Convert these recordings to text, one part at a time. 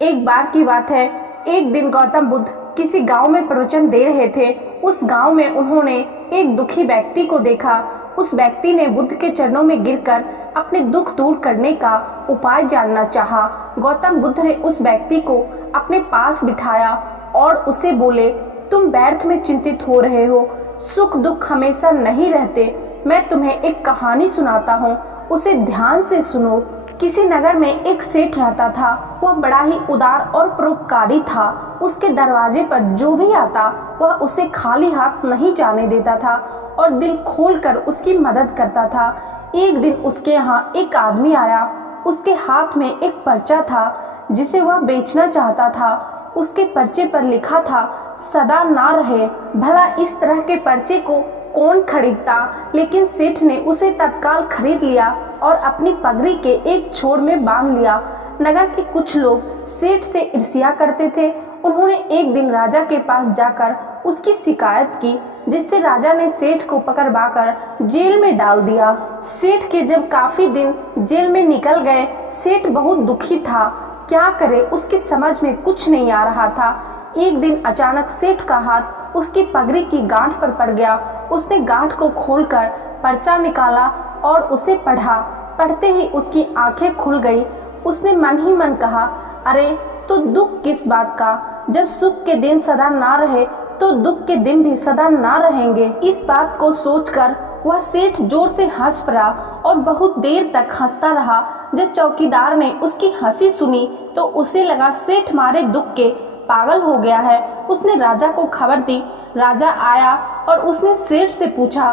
एक बार की बात है, एक दिन गौतम बुद्ध किसी गांव में प्रवचन दे रहे थे। उस गांव में उन्होंने एक दुखी व्यक्ति को देखा। उस व्यक्ति ने बुद्ध के चरणों में गिरकर अपने दुख दूर करने का उपाय जानना चाहा। गौतम बुद्ध ने उस व्यक्ति को अपने पास बिठाया और उसे बोले, तुम व्यर्थ में चिंतित हो रहे हो, सुख दुख हमेशा नहीं रहते। मैं तुम्हें एक कहानी सुनाता हूँ, उसे ध्यान से सुनो। किसी नगर में एक सेठ रहता था। वह बड़ा ही उदार और परोपकारी था। उसके दरवाजे पर जो भी आता वह उसे खाली हाथ नहीं जाने देता था और दिल खोलकर उसकी मदद करता था। एक दिन उसके यहाँ एक आदमी आया। उसके हाथ में एक पर्चा था जिसे वह बेचना चाहता था। उसके पर्चे पर लिखा था, सदा ना रहे। भला इस तरह के पर्चे को कौन खरीदता, लेकिन सेठ ने उसे तत्काल खरीद लिया और अपनी पगड़ी के एक छोर में बांध लिया। नगर के कुछ लोग सेठ से ईर्ष्या करते थे। उन्होंने एक दिन राजा के पास जाकर उसकी शिकायत की, जिससे राजा ने सेठ को पकड़वाकर जेल में डाल दिया। सेठ के जब काफी दिन जेल में निकल गए, सेठ बहुत दुखी था। क्या करे, उसकी समझ में कुछ नहीं आ रहा था। एक दिन अचानक सेठ का हाथ उसकी पगड़ी की गांठ पर पड़ गया। उसने गांठ को खोलकर पर्चा निकाला और उसे पढ़ा। पढ़ते ही उसकी आंखें खुल गई। उसने मन ही मन कहा, अरे तो दुख किस बात का, जब सुख के दिन सदा ना रहे तो दुख के दिन भी सदा ना रहेंगे। इस बात को सोचकर वह सेठ जोर से हंस पड़ा और बहुत देर तक हंसता रहा। जब चौकीदार ने उसकी हंसी सुनी तो उसे लगा सेठ मारे दुख के पागल हो गया है। उसने राजा को खबर दी। राजा आया और उसने सेठ से पूछा,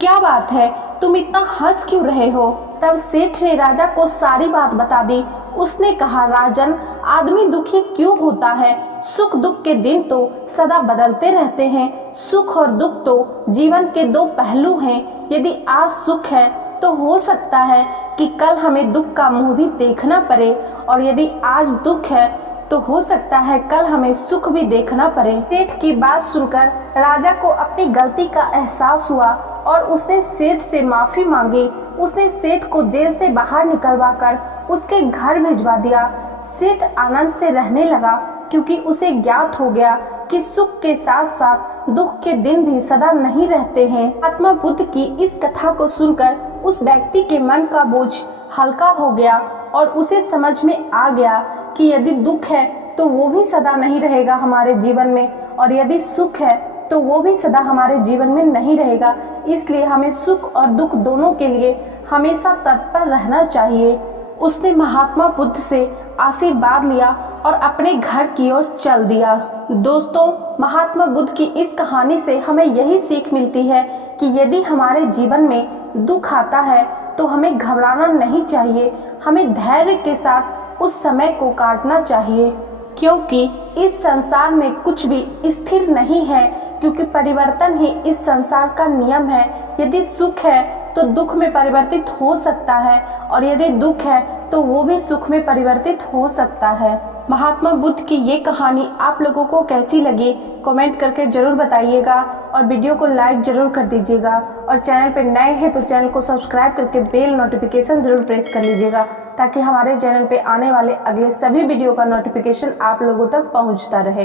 क्या बात है, तुम इतना हंस क्यों रहे हो? तब सेठ ने राजा को सारी बात बता दी। उसने कहा, राजन, आदमी दुखी क्यों होता है? सुख दुख के दिन तो सदा बदलते रहते हैं। सुख और दुख तो जीवन के दो पहलू हैं। यदि आज सुख है तो हो सकता है कि कल हमें दुख का मुंह भी देखना पड़े, और यदि आज दुख है तो हो सकता है कल हमें सुख भी देखना पड़े। सेठ की बात सुनकर राजा को अपनी गलती का एहसास हुआ और उसने सेठ से माफी मांगी। उसने सेठ को जेल से बाहर निकलवाकर उसके घर भिजवा दिया। सेठ आनंद से रहने लगा, क्योंकि उसे ज्ञात हो गया कि सुख के साथ साथ दुख के दिन भी सदा नहीं रहते हैं। महात्मा बुद्ध की इस कथा को सुनकर उस व्यक्ति के मन का बोझ हल्का हो गया और उसे समझ में आ गया कि यदि दुख है तो वो भी सदा नहीं रहेगा हमारे जीवन में, और यदि सुख है तो वो भी सदा हमारे जीवन में नहीं रहेगा। इसलिए हमें सुख और दुख दोनों के लिए हमेशा तत्पर रहना चाहिए। उसने महात्मा बुद्ध से आशीर्वाद लिया और अपने घर की ओर चल दिया। दोस्तों, महात्मा बुद्ध की इस कहानी से हमें यही सीख मिलती है कि यदि हमारे जीवन में दुख आता है तो हमें घबराना नहीं चाहिए। हमें धैर्य के साथ उस समय को काटना चाहिए, क्योंकि इस संसार में कुछ भी स्थिर नहीं है, क्योंकि परिवर्तन ही इस संसार का नियम है। यदि सुख है तो दुख में परिवर्तित हो सकता है, और यदि दुख है तो वो भी सुख में परिवर्तित हो सकता है। महात्मा बुद्ध की ये कहानी आप लोगों को कैसी लगी कमेंट करके जरूर बताइएगा, और वीडियो को लाइक जरूर कर दीजिएगा, और चैनल पर नए हैं तो चैनल को सब्सक्राइब करके बेल नोटिफिकेशन जरूर प्रेस कर लीजिएगा, ताकि हमारे चैनल पे आने वाले अगले सभी वीडियो का नोटिफिकेशन आप लोगों तक पहुंचता रहे।